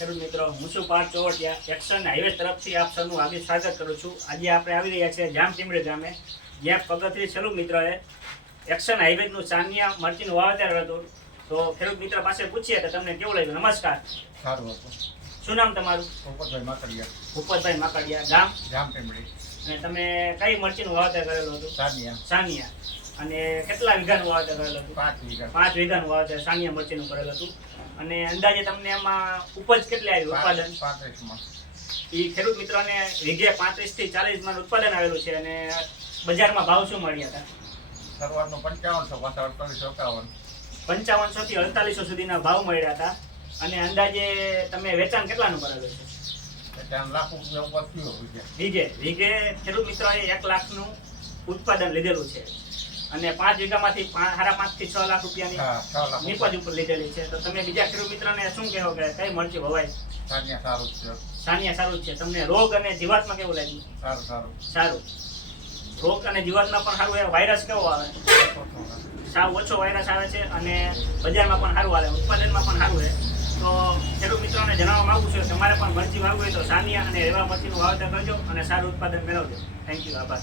ખેડૂત મિત્રો, હું છું પાર્થ ચોવટિયા એક્શન હાઈવે તરફથી આપ સૌનું હાર્દિક સ્વાગત કરું છું. આજે આપણે આવી રહ્યા છીએ જામટીમડી ગામે, જ્યાં પગથરી છેલ્લું મિત્રએ એક્શન હાઈવેનું ચાંદિયા મરચીનું વાવેતર હતું. તો ખેડૂત મિત્ર પાસે પૂછીએ કે તમને કેવું લાગ્યું. નમસ્કાર. સારું હતું. શું નામ તમારું? ભૂપતભાઈ માકડિયા. ભૂપતભાઈ માકડિયા, ગામ જામટીમડી. અને તમે કઈ મરચીનું વાવેતર કરેલું હતું? સાનિયા. અને કેટલા વીઘાનું વાવેતર કરેલું હતું? 5 વીઘા. 5 વીઘાનું વાવેતર સાનિયા મરચીનું કરેલું હતું. અને અંદાજે તમને એમાં ઉપજ કેટલી આવી, ઉત્પાદન? 35 માં. એ ખેડૂત મિત્રોને વીઘે 35 થી 40 માં ઉત્પાદન આવેલું છે. અને બજારમાં ભાવ શું મળ્યા હતા? શરૂઆતનો 5500, પાછા 4851. 5500 થી 4800 સુધીના ભાવ મળ્યા હતા. અને અંદાજે તમે વેચાણ કેટલાનું કરેલું છે? એટલે આમ લાખ રૂપિયા ઉપર થયો વીઘે ખેડૂત મિત્રોએ 1 લાખનું ઉત્પાદન લીધેલું છે. અને 5 વીઘામાંથી 5.5 થી 6 લાખ રૂપિયાની 6 લાખ નીપજ ઉપર લીધેલી છે. તો તમે બીજા ખેડૂત મિત્રોને શું કહો કે કઈ મરચી વવાય? સાનિયા સારું છે. સાનિયા સારું છે. તમને રોગ અને જીવાતમાં કેવું લાગ્યું? સારું. રોગ અને જીવાતમાં પણ સારું. એ વાયરસ કેવો આવે? સાવ ઓછો વાયરસ આવે છે. અને બજારમાં પણ સારું આવે, ઉત્પાદનમાં પણ સારું છે. તો ખેડૂત મિત્રોને જણાવવા માંગુ છું, તમારે પણ મરચી વાવવી હોય તો સાનિયા અને રેવા મરચીનું વાવેતર કરજો અને સારું ઉત્પાદન મેળવજો. Thank you. આભાર.